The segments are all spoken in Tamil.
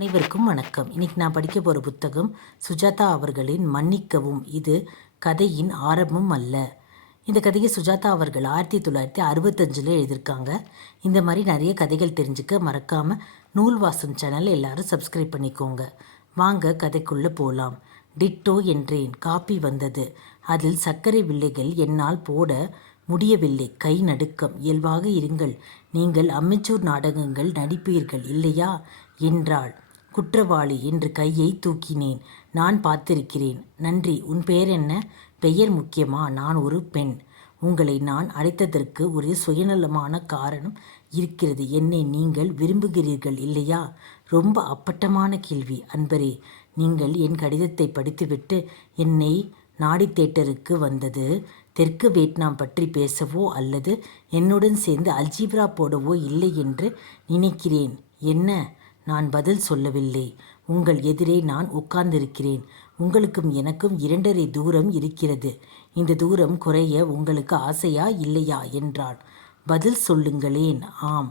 அனைவருக்கும் வணக்கம். இன்னைக்கு நான் படிக்க போகிற புத்தகம் சுஜாதா அவர்களின் மன்னிக்கவும். இது கதையின் ஆரம்பம் அல்ல. இந்த கதையை சுஜாதா அவர்கள் 1965 எழுதியிருக்காங்க. இந்த மாதிரி நிறைய கதைகள் தெரிஞ்சுக்க மறக்காமல் நூல்வாசம் சேனல் எல்லாரும் சப்ஸ்கிரைப் பண்ணிக்கோங்க. வாங்க கதைக்குள்ளே போகலாம். டிட்டோ என்றேன். காப்பி வந்தது. அதில் சர்க்கரை வில்லைகள் என்னால் போட முடியவில்லை. கை நடுக்கம். இயல்பாக இருங்கள். நீங்கள் அமெச்சூர் நாடகங்கள் நடிப்பீர்கள் இல்லையா என்றாள். குற்றவாளி என்று கையை தூக்கினேன். நான் பார்த்திருக்கிறேன். நன்றி. உன் பெயர் என்ன? பெயர் முக்கியமா? நான் ஒரு பெண். உங்களை நான் அழைத்ததற்கு ஒரு சுயநலமான காரணம் இருக்கிறது. என்னை நீங்கள் விரும்புகிறீர்கள் இல்லையா? ரொம்ப அப்பட்டமான கேள்வி. அன்பரே, நீங்கள் என் கடிதத்தை படித்துவிட்டு என்னை நாடி தேட்டருக்கு வந்தது தெற்கு வியட்நாம் பற்றி பேசவோ அல்லது என்னுடன் சேர்ந்து அல்ஜீப்ரா போடவோ இல்லை என்று நினைக்கிறேன். என்ன? நான் பதில் சொல்லவில்லை. உங்கள் எதிரே நான் உட்கார்ந்திருக்கிறேன். உங்களுக்கும் எனக்கும் 2.5 தூரம் இருக்கிறது. இந்த தூரம் குறைய உங்களுக்கு ஆசையா இல்லையா என்றாள். பதில் சொல்லுங்களேன். ஆம்.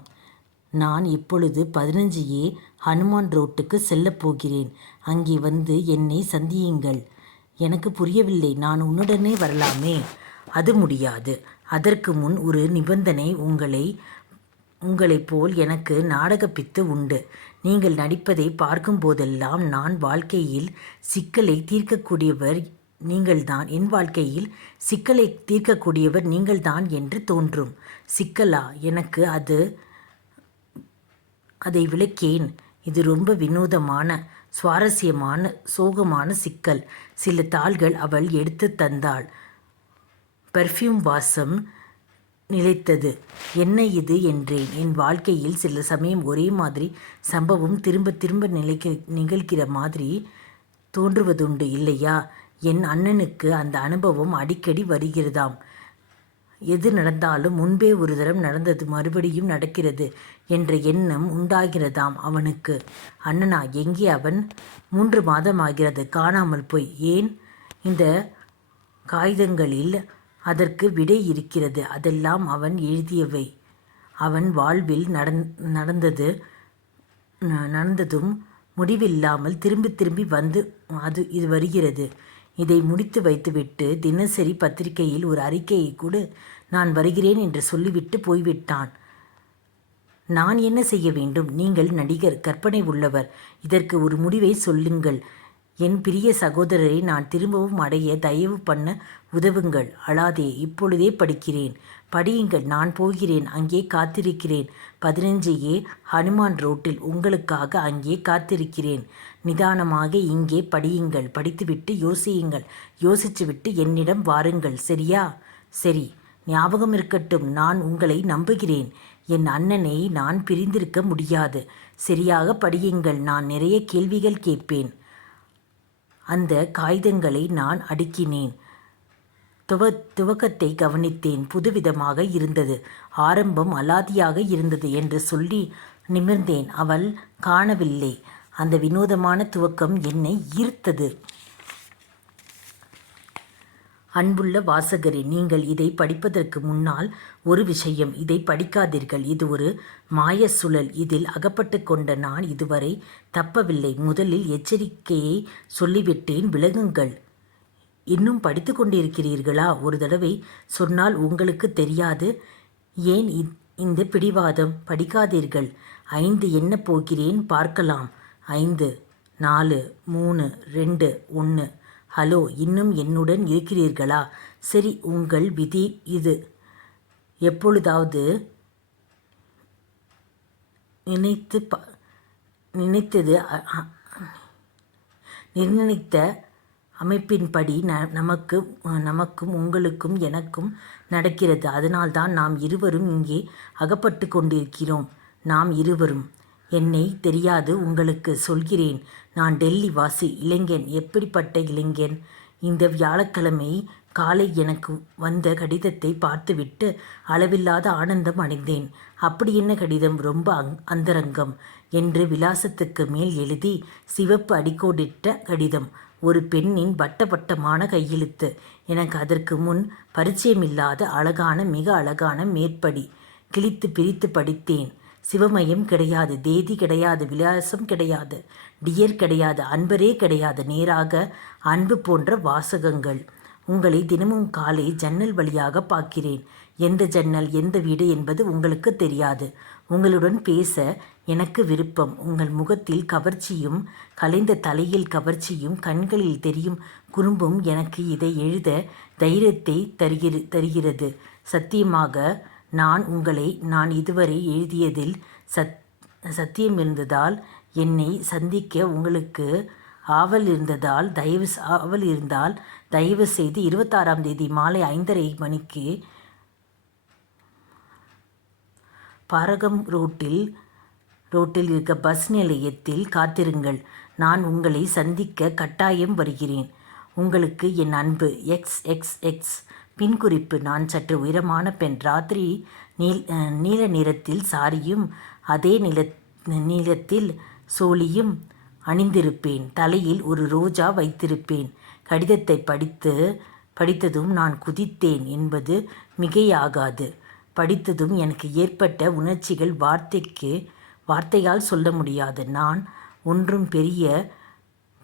நான் இப்பொழுது 15A ஹனுமான் ரோட்டுக்கு செல்லப் போகிறேன். அங்கே வந்து என்னை சந்தியுங்கள். எனக்கு புரியவில்லை. நான் உன்னுடனே வரலாமே? அது முடியாது. அதற்கு முன் ஒரு நிபந்தனை. உங்களைப் போல் எனக்கு நாடகப்பித்து உண்டு. நீங்கள் நடிப்பதை பார்க்கும் போதெல்லாம் நான் வாழ்க்கையில் சிக்கலை தீர்க்கக்கூடியவர் நீங்கள்தான், என் வாழ்க்கையில் சிக்கலை தீர்க்கக்கூடியவர் நீங்கள்தான் என்று தோன்றும். சிக்கலா? எனக்கு அதை விளக்கேன். இது ரொம்ப வினோதமான, சுவாரஸ்யமான, சோகமான சிக்கல். சில தாள்கள் அவள் எடுத்து தந்தாள். பர்ஃப்யூம் வாசம் நிலைத்தது. என்ன இது என்றேன். என் வாழ்க்கையில் சில சமயம் ஒரே மாதிரி சம்பவம் திரும்ப திரும்ப நிகழ்கிற மாதிரி தோன்றுவதுண்டு இல்லையா? என் அண்ணனுக்கு அந்த அனுபவம் அடிக்கடி வருகிறதாம். எது நடந்தாலும் முன்பே ஒரு தரம் நடந்தது மறுபடியும் நடக்கிறது என்ற எண்ணம் உண்டாகிறதாம் அவனுக்கு. அண்ணனா? எங்கே அவன்? 3 மாதமாகிறது காணாமல் போய். ஏன்? இந்த காகிதங்களில் அதற்கு விடை இருக்கிறது. அதெல்லாம் அவன் எழுதியவை. அவன் வாழ்வில் நடந்ததும் முடிவில்லாமல் திரும்பி திரும்பி வந்து இது வருகிறது. இதை முடித்து வைத்துவிட்டு தினசரி பத்திரிகையில் ஒரு அறிக்கையை கூட நான் வருகிறேன் என்று சொல்லிவிட்டு போய்விட்டான். நான் என்ன செய்ய வேண்டும்? நீங்கள் நடிகர், கற்பனை உள்ளவர். இதற்கு ஒரு முடிவை சொல்லுங்கள். என் பிரிய சகோதரரை நான் திரும்பவும் அடைய தயவு பண்ண உதவுங்கள். அழாதே. இப்பொழுதே படிக்கிறேன். படியுங்கள். நான் போகிறேன். அங்கே காத்திருக்கிறேன். 15A ஹனுமான் ரோட்டில் உங்களுக்காக அங்கே காத்திருக்கிறேன். நிதானமாக இங்கே படியுங்கள். படித்துவிட்டு யோசியுங்கள். யோசிச்சுவிட்டு என்னிடம் வாருங்கள். சரியா? சரி. ஞாபகம் இருக்கட்டும், நான் உங்களை நம்புகிறேன். என் அண்ணனை நான் பிரிந்திருக்க முடியாது. சரியாக படியுங்கள். நான் நிறைய கேள்விகள் கேட்பேன். அந்த காகிதங்களை நான் அடுக்கினேன். துவக்கத்தை கவனித்தேன். புதுவிதமாக இருந்தது. ஆரம்பம் அலாதியாக இருந்தது என்று சொல்லி நிமிர்ந்தேன். அவள் காணவில்லை. அந்த வினோதமான துவக்கம் என்னை ஈர்த்தது. அன்புள்ள வாசகரே, நீங்கள் இதை படிப்பதற்கு முன்னால் ஒரு விஷயம். இதை படிக்காதீர்கள். இது ஒரு மாய சுழல். இதில் அகப்பட்டு கொண்ட நான் இதுவரை தப்பவில்லை. முதலில் எச்சரிக்கையை சொல்லிவிட்டேன். விலகுங்கள். இன்னும் படித்து கொண்டிருக்கிறீர்களா? ஒரு தடவை சொன்னால் உங்களுக்கு தெரியாது. ஏன் இந்த பிடிவாதம்? படிக்காதீர்கள். 5 எண்ணப் போகிறேன். பார்க்கலாம். 5, 4, 3, 2, 1. ஹலோ, இன்னும் என்னுடன் இருக்கிறீர்களா? சரி, உங்கள் விதி இது. எப்பொழுதாவது நிர்ணயித்த அமைப்பின்படி நமக்கும் உங்களுக்கும் எனக்கும் நடக்கிறது. அதனால்தான் நாம் இருவரும் இங்கே அகப்பட்டு கொண்டிருக்கிறோம். நாம் இருவரும். என்னை தெரியாது உங்களுக்கு. சொல்கிறேன். நான் டெல்லி வாசி இளைஞன். எப்படிப்பட்ட இளைஞன்? இந்த வியாழக்கிழமை காலை எனக்கு வந்த கடிதத்தை பார்த்துவிட்டு அளவில்லாத ஆனந்தம் அடைந்தேன். அப்படி என்ன கடிதம்? ரொம்ப அந்தரங்கம் என்று விலாசத்துக்கு மேல் எழுதி சிவப்பு அடிக்கோடிட்ட கடிதம். ஒரு பெண்ணின் வட்டமான கையெழுத்து. எனக்கு அதற்கு முன் பரிச்சயமில்லாத அழகான, மிக அழகான மேற்படி. கிழித்து பிரித்து படித்தேன். சிவமயம் கிடையாது, தேதி கிடையாது, விலாசம் கிடையாது, டியர் கிடையாது, அன்பரே கிடையாது, நேராக அன்பு போன்ற வாசகங்கள். உங்களை தினமும் காலை ஜன்னல் வழியாக பார்க்கிறேன். எந்த ஜன்னல், எந்த வீடு என்பது உங்களுக்கு தெரியாது. உங்களுடன் பேச எனக்கு விருப்பம். உங்கள் முகத்தில் கவர்ச்சியும் கலைந்த தலையில் கவர்ச்சியும் கண்களில் தெரியும் குறும்பும் எனக்கு இதை எழுத தைரியத்தை தருகிறது. சத்தியமாக நான் இதுவரை எழுதியதில் சத்தியம் இருந்ததால், என்னை சந்திக்க உங்களுக்கு ஆவல் இருந்தால் தயவு செய்து 26ஆம் தேதி மாலை 5:30 மணிக்கு பாரகம் ரோட்டில் இருக்க பஸ் நிலையத்தில் காத்திருங்கள். நான் உங்களை சந்திக்க கட்டாயம் வருகிறேன். உங்களுக்கு என் அன்பு. XXX. பின்குறிப்பு: நான் சற்று உயரமான பெண். ராத்திரி நீல நிறத்தில் சாரியும் அதே நீளத்தில் சோழியும் அணிந்திருப்பேன். தலையில் ஒரு ரோஜா வைத்திருப்பேன். கடிதத்தை படித்ததும் நான் குதித்தேன் என்பது மிகையாகாது. படித்ததும் எனக்கு ஏற்பட்ட உணர்ச்சிகள் வார்த்தையால் சொல்ல முடியாது. நான் ஒன்றும் பெரிய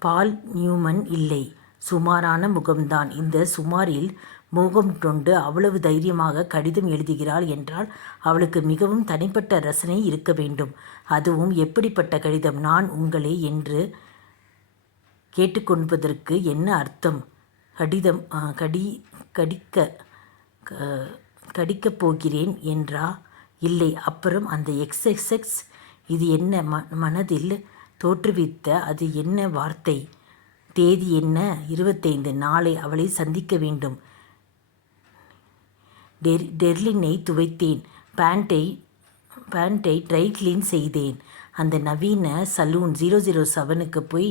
பால் நியூமன் இல்லை. சுமாரான முகம்தான். இந்த சுமாரில் மோகம் கொண்டு அவ்வளவு தைரியமாக கடிதம் எழுதுகிறாள் என்றால் அவளுக்கு மிகவும் தனிப்பட்ட ரசனை இருக்க வேண்டும். அதுவும் எப்படிப்பட்ட கடிதம்? நான் உங்களை என்று கேட்டுக்கொள்வதற்கு என்ன அர்த்தம்? கடிதம் கடிக்கப் போகிறேன் என்றா? இல்லை. அப்புறம் அந்த XXX. இது என்ன மனதில் தோற்றுவித்த அது என்ன வார்த்தை? தேதி என்ன? 25. நாளை அவளை சந்திக்க வேண்டும். டெர்லினை துவைத்தேன். பேண்ட்டை ட்ரை கிளீன் செய்தேன். அந்த நவீன சலூன் 007க்கு போய்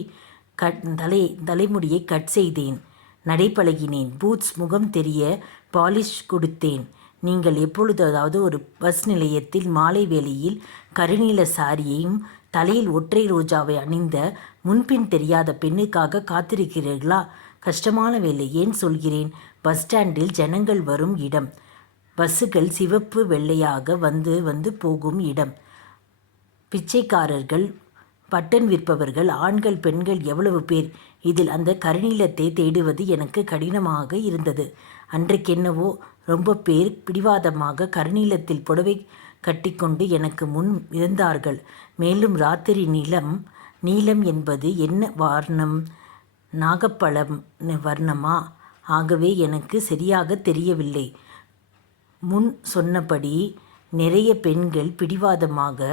தலைமுடியை கட் செய்தேன். நடைபழகினேன். பூட்ஸ் முகம் தெரிய பாலிஷ் கொடுத்தேன். நீங்கள் எப்பொழுதாவது ஒரு பஸ் நிலையத்தில் மாலை வேளையில் கருநீல சாரியையும் தலையில் ஒற்றை ரோஜாவை அணிந்த முன்பின் தெரியாத பெண்ணுக்காக காத்திருக்கிறீர்களா? கஷ்டமான வேலை. ஏன் சொல்கிறேன்? பஸ் ஸ்டாண்டில் ஜனங்கள் வரும் இடம். பஸ்ஸுகள் சிவப்பு வெள்ளையாக வந்து போகும் இடம். பிச்சைக்காரர்கள், பட்டன் விற்பவர்கள், ஆண்கள் பெண்கள் எவ்வளவு பேர். இதில் அந்த கருநீலத்தை தேடுவது எனக்கு கடினமாக இருந்தது. அன்றைக்கென்னவோ ரொம்ப பேர் பிடிவாதமாக கருநீலத்தில் புடவை கட்டிக்கொண்டு எனக்கு முன் இருந்தார்கள். மேலும் ராத்திரி நீலம் என்பது என்ன வர்ணம்? நாகப்பழம் வர்ணமா? ஆகவே எனக்கு சரியாக தெரியவில்லை. முன் சொன்னபடி நிறைய பெண்கள் பிடிவாதமாக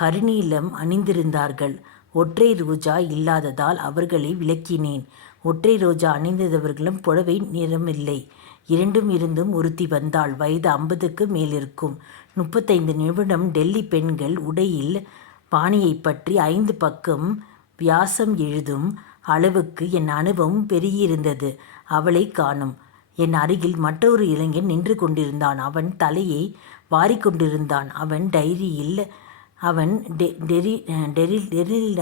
கருநீலம் அணிந்திருந்தார்கள். ஒற்றை ரோஜா இல்லாததால் அவர்களை விலக்கினேன். ஒற்றை ரோஜா அணிந்தவர்களும் புடவை நிறமில்லை. இரண்டும் இருந்தும் ஒருத்தி வந்தாள். வயது 50க்கு மேலிருக்கும். 35 நிமிடம். டெல்லி பெண்கள் உடையில் பாணியை பற்றி 5 பக்கம் வியாசம் எழுதும் அளவுக்கு என் அனுபவம் பெருகியிருந்தது. அவளை காணும். என் அருகில் மற்றொரு இளைஞன் நின்று கொண்டிருந்தான். அவன் தலையை வாரிக்கொண்டிருந்தான். அவன் டெரில்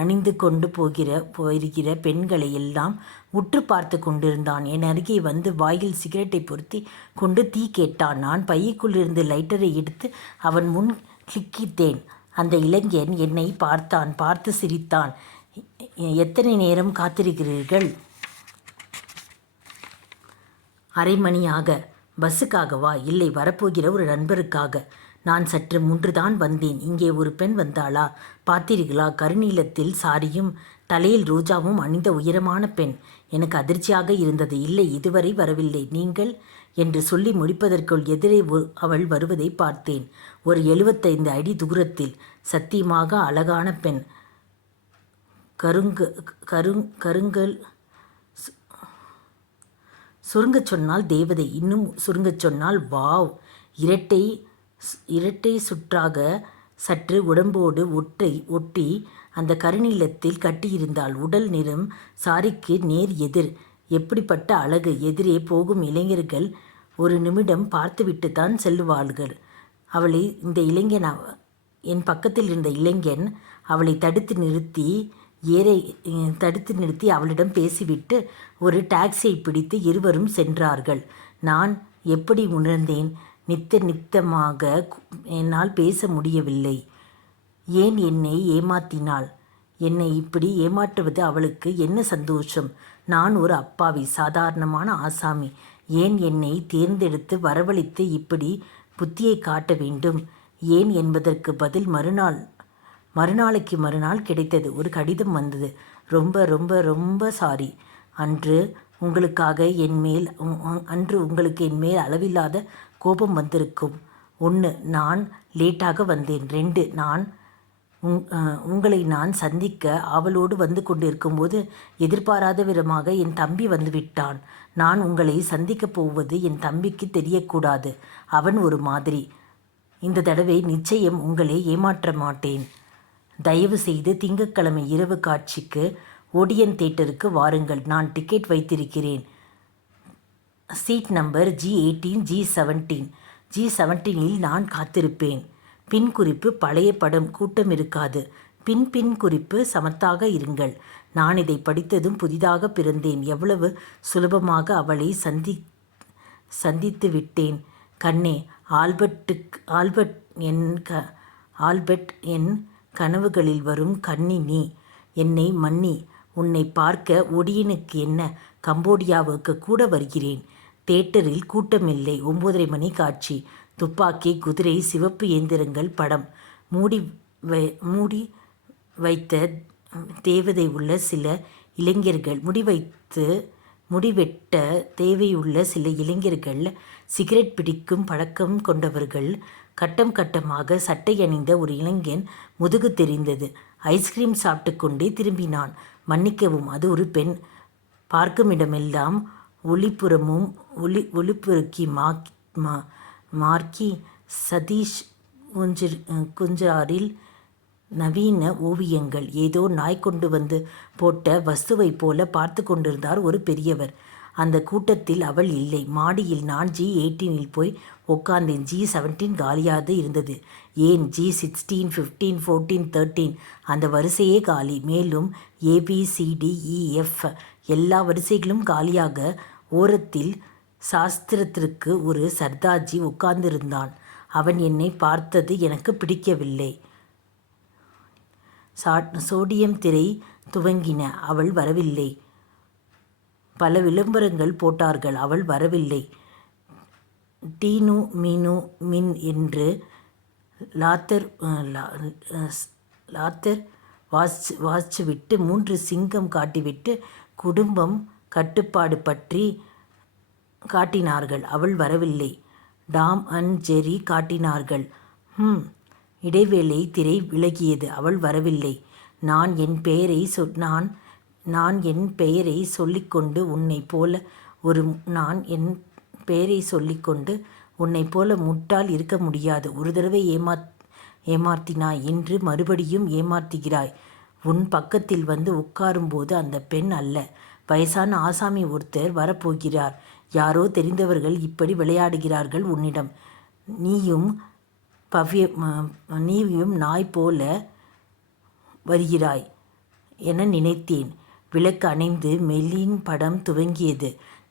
அணிந்து கொண்டு போயிருக்கிற பெண்களை எல்லாம் உற்று பார்த்து கொண்டிருந்தான். என் அருகே வந்து வாயில் சிகரெட்டை பொருத்தி கொண்டு தீ கேட்டான். நான் பையக்குள்ளிருந்து லைட்டரை எடுத்து அவன் முன் கிளிக்கித்தேன். அந்த இளைஞன் என்னை பார்த்து சிரித்தான். எத்தனை நேரம் காத்திருக்கிறீர்கள்? அரை மணியாக. பஸ்ஸுக்காகவா? இல்லை, வரப்போகிற ஒரு நண்பருக்காக. நான் சற்று முன்றுதான் வந்தேன். இங்கே ஒரு பெண் வந்தாளா? பார்த்தீர்களா? கருநீலத்தில் சாரியும் தலையில் ரோஜாவும் அணிந்த உயரமான பெண். எனக்கு அதிர்ச்சியாக இருந்தது. இல்லை, இதுவரை வரவில்லை. நீங்கள் என்று சொல்லி முடிப்பதற்குள் எதிரே அவள் வருவதை பார்த்தேன். ஒரு 75 அடி தூரத்தில். சத்தியமாக அழகான பெண். கருங்கல் சுருங்கச் சொன்னால் தேவதை, இன்னும் சுருங்கச் சொன்னால் வாவ். இரட்டை சுற்றாக சற்று உடம்போடு ஒட்டி அந்த கருநீலத்தில் கட்டியிருந்தாள். உடல் நிறம் சாரிக்கு நேர் எதிர். எப்படிப்பட்ட அழகு! எதிரே போகும் இளைஞர்கள் ஒரு நிமிடம் பார்த்துவிட்டுத்தான் செல்லுவார்கள். அவளை என் பக்கத்தில் இருந்த இளைஞன் அவளை தடுத்து நிறுத்தி அவளிடம் பேசிவிட்டு ஒரு டாக்ஸியை பிடித்து இருவரும் சென்றார்கள். நான் எப்படி உணர்ந்தேன்? நித்தமாக என்னால் பேச முடியவில்லை. ஏன் என்னை ஏமாத்தினாள்? என்னை இப்படி ஏமாற்றுவது அவளுக்கு என்ன சந்தோஷம்? நான் ஒரு அப்பாவி, சாதாரணமான ஆசாமி. ஏன் என்னை தேர்ந்தெடுத்து வரவழைத்து இப்படி புத்தியை காட்ட வேண்டும்? ஏன் என்பதற்கு பதில் மறுநாளைக்கு மறுநாள் கிடைத்தது. ஒரு கடிதம் வந்தது. ரொம்ப ரொம்ப ரொம்ப சாரி. அன்று உங்களுக்கு என் மேல் அளவில்லாத கோபம் வந்திருக்கும். 1, நான் லேட்டாக வந்தேன். 2, உங்களை நான் சந்திக்க ஆவலோடு வந்து கொண்டிருக்கும்போது எதிர்பாராத விதமாக என் தம்பி வந்துவிட்டான். நான் உங்களை சந்திக்கப் போவது என் தம்பிக்கு தெரியக்கூடாது. அவன் ஒரு மாதிரி. இந்த தடவை நிச்சயம் உங்களை ஏமாற்ற மாட்டேன். தயவு செய்து திங்கட்கிழமை இரவு காட்சிக்கு ஓடியன் தியேட்டருக்கு வாருங்கள். நான் டிக்கெட் வைத்திருக்கிறேன். Seat number G18 G17. G17இல் நான் காத்திருப்பேன். பின் குறிப்பு: பழைய படம். கூட்டம் இருக்காது. பின் குறிப்பு: சமத்தாக இருங்கள். நான் இதை படித்ததும் புதிதாக பிறந்தேன். எவ்வளவு சுலபமாக அவளை சந்தித்து விட்டேன். கண்ணே, ஆல்பர்ட் என் கனவுகளில் வரும் கன்னி நீ. என்னை மன்னி. உன்னை பார்க்க ஒடியனுக்கு என்ன, கம்போடியாவுக்கு கூட வருகிறேன். தியேட்டரில் கூட்டமில்லை. 9:30 மணி காட்சி. துப்பாக்கி, குதிரை, சிவப்பு இயந்திரங்கள் படம். மூடி வைத்த தேவதை உள்ள சில இளைஞர்கள் முடிவெட்ட தேவையுள்ள சில இளைஞர்கள், சிகரெட் பிடிக்கும் பழக்கம் கொண்டவர்கள். கட்டம் கட்டமாக சட்டை அணிந்த ஒரு இளைஞன் முதுகு தெரிந்தது. ஐஸ்கிரீம் சாப்பிட்டு கொண்டே திரும்பினான். மன்னிக்கவும், அது ஒரு பெண். பார்க்குமிடமெல்லாம் ஒளிபுருக்கி மார்க்கி சதீஷ் குஞ்சாரில் நவீன ஓவியங்கள். ஏதோ நாய் கொண்டு வந்து போட்ட வஸ்துவைப் போல பார்த்து கொண்டிருந்தார் ஒரு பெரியவர். அந்த கூட்டத்தில் அவள் இல்லை. மாடியில் நான் G18இல் போய் உட்கார்ந்தேன். G17 காலியாக இருந்தது. ஏன் G16, 15, 14, 13 அந்த வரிசையே காலி. மேலும் ABCDEF எல்லா வரிசைகளும் காலியாக. ஓரத்தில் சாஸ்திரத்திற்கு ஒரு சர்தார்ஜி உட்கார்ந்திருந்தான். அவன் என்னை பார்த்தது எனக்கு பிடிக்கவில்லை. சோடியம் திரை துவங்கின. அவள் வரவில்லை. பல விளம்பரங்கள் போட்டார்கள். அவள் வரவில்லை. டீனு மீனு மின் என்று லாத்தர் வாசிச்சுவிட்டு 3 சிங்கம் காட்டிவிட்டு குடும்பம் கட்டுப்பாடு பற்றி காட்டினார்கள். அவள் வரவில்லை. டாம் அண்ட் ஜெர்ரி காட்டினார்கள். இடைவேளை திரை விலகியது. அவள் வரவில்லை. நான் என் பெயரை சொல்லிக்கொண்டு உன்னைப் போல முட்டாள் இருக்க முடியாது. ஒரு தடவை ஏமாத்தினாய், என்று மறுபடியும் ஏமாத்துகிறாய். உன் பக்கத்தில் வந்து உட்காரும்போது அந்த பெண் அல்ல, வயசான ஆசாமி ஒருத்தர் வரப்போகிறார். யாரோ தெரிந்தவர்கள் இப்படி விளையாடுகிறார்கள் உன்னிடம். நீயும் நாய் போல வருகிறாய் என நினைத்தேன். விளக்கு அணைந்து மெல்லின் படம்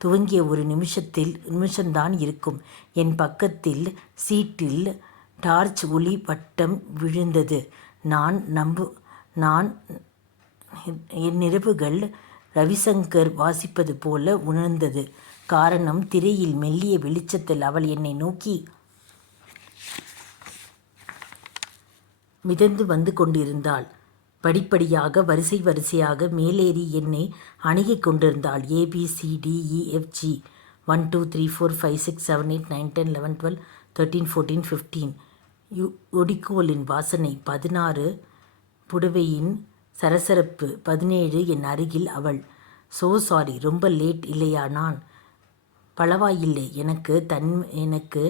துவங்கிய ஒரு நிமிஷம்தான் இருக்கும். என் பக்கத்தில் சீட்டில் டார்ச் ஒளி வட்டம் விழுந்தது. என் நிரவுகள் ரவிசங்கர் வாசிப்பது போல உணர்ந்தது. காரணம், திரையில் மெல்லிய வெளிச்சத்தில் அவள் என்னை நோக்கி மிதந்து வந்து கொண்டிருந்தாள். படிப்படியாக வரிசையாக மேலேறி என்னை அணுகிக் கொண்டிருந்தாள். ABCDEFG 1 2 3 4 5 6 7 8 9 10 11 12 13 14 15. ஒடிக்கோலின் வாசனை. 16 புடவையின் சரசரப்பு. 17 என் அருகில் அவள். சாரி, ரொம்ப லேட் இல்லையா? நான் பரவாயில்லை. எனக்கு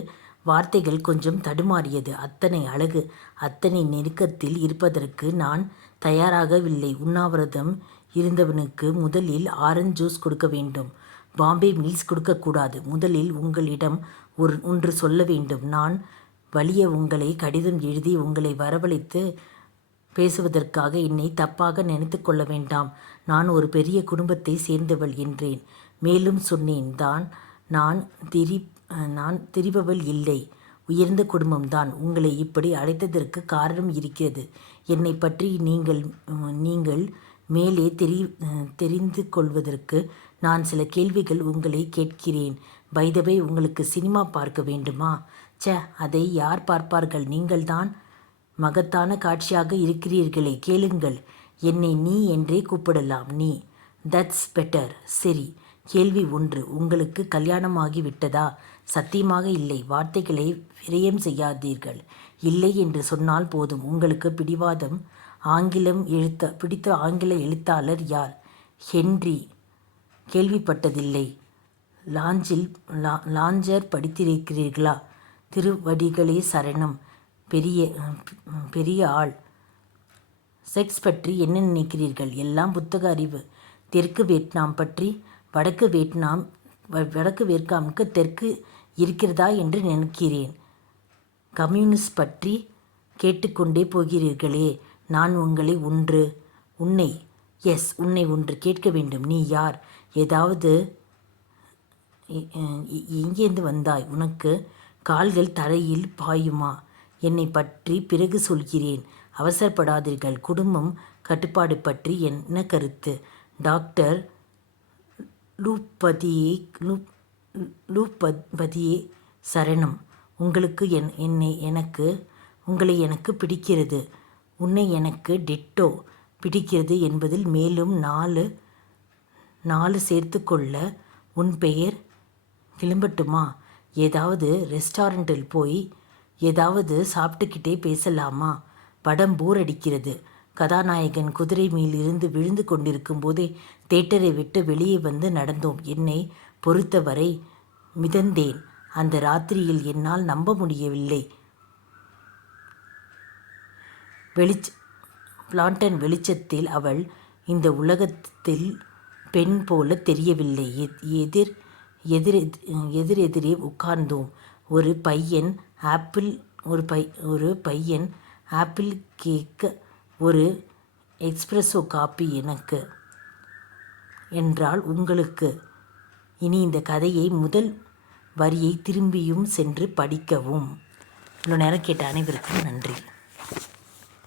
வார்த்தைகள் கொஞ்சம் தடுமாறியது. அத்தனை அழகு, அத்தனை நெருக்கத்தில் இருப்பதற்கு நான் தயாராகவில்லை. உண்ணாவிரதம் இருந்தவனுக்கு முதலில் ஆரஞ்சு ஜூஸ் கொடுக்க வேண்டும். பாம்பே மில்ஸ் கொடுக்கக்கூடாது. முதலில் உங்களிடம் ஒன்று சொல்ல வேண்டும். நான் வலிய உங்களை கடிதம் எழுதி உங்களை வரவழைத்து பேசுவதற்காக என்னை தப்பாக நினைத்து கொள்ள வேண்டாம். நான் ஒரு பெரிய குடும்பத்தை சேர்ந்தவள் என்றேன். மேலும் சொன்னேன். நான் நான் திரிபவள் இல்லை. உயர்ந்த குடும்பம்தான் உங்களை இப்படி அழைத்ததற்கு காரணம் இருக்கிறது. என்னை பற்றி நீங்கள் மேலே தெரிந்து கொள்வதற்கு நான் சில கேள்விகள் உங்களை கேட்கிறேன். பை த வே, உங்களுக்கு சினிமா பார்க்க வேண்டுமா? அதை யார் பார்ப்பார்கள்? நீங்கள்தான் மகத்தான காட்சியாக இருக்கிறீர்களே, கேளுங்கள். என்னை நீ என்றே கூப்பிடலாம். நீ. That's better. சரி, கேள்வி 1. உங்களுக்கு கல்யாணமாகி விட்டதா? சத்தியமாக இல்லை. வார்த்தைகளை விரயம் செய்யாதீர்கள். இல்லை என்று சொன்னால் போதும். உங்களுக்கு பிடித்த ஆங்கில எழுத்தாளர் யார்? ஹென்றி. கேள்விப்பட்டதில்லை. லாஞ்சர் படித்திருக்கிறீர்களா? திருவடிகளே சரணம். பெரிய ஆள். செக்ஸ் பற்றி என்ன நினைக்கிறீர்கள்? எல்லாம் புத்தக அறிவு. தெற்கு வியட்நாம் பற்றி? வடக்கு வியட்நாமுக்கு தெற்கு இருக்கிறதா என்று நினைக்கிறேன். கம்யூனிஸ்ட் பற்றி கேட்டுக்கொண்டே போகிறீர்களே. நான் உங்களை உன்னை ஒன்று கேட்க வேண்டும். நீ யார்? ஏதாவது எங்கேருந்து வந்தாய்? உனக்கு கால்கள் தரையில் பாயுமா? என்னை பற்றி பிறகு சொல்கிறேன். அவசரப்படாதீர்கள். குடும்பம் கட்டுப்பாடு பற்றி என்ன கருத்து? டாக்டர் லூப்பதியே சரணம். உங்களை எனக்கு பிடிக்கிறது. உன்னை எனக்கு டிட்டோ பிடிக்கிறது என்பதில் மேலும் 4 சேர்த்துக்கொள்ள. உன் பெயர் கிளம்பட்டுமா? ஏதாவது ரெஸ்டாரண்ட்டில் போய் ஏதாவது சாப்பிட்டுக்கிட்டே பேசலாமா? படம் போர் அடிக்கிறது. கதாநாயகன் குதிரை மேலிருந்து விழுந்து கொண்டிருக்கும் போதே தேட்டரை விட்டு வெளியே வந்து நடந்தோம். என்னை பொறுத்தவரை மிதந்தேன். அந்த ராத்திரியில் என்னால் நம்ப முடியவில்லை. பிளாண்டன் வெளிச்சத்தில் அவள் இந்த உலகத்தில் பெண் போல தெரியவில்லை. எதிரெதிரே உட்கார்ந்தோம். ஒரு பையன் ஆப்பிள் கேக், ஒரு எக்ஸ்பிரஸோ காப்பி எனக்கு என்றால் உங்களுக்கு. இனி இந்த கதையை முதல் வரியை திரும்பியும் சென்று படிக்கவும். இவ்வளோ நேரம் கேட்ட அனைவருக்கும் நன்றி.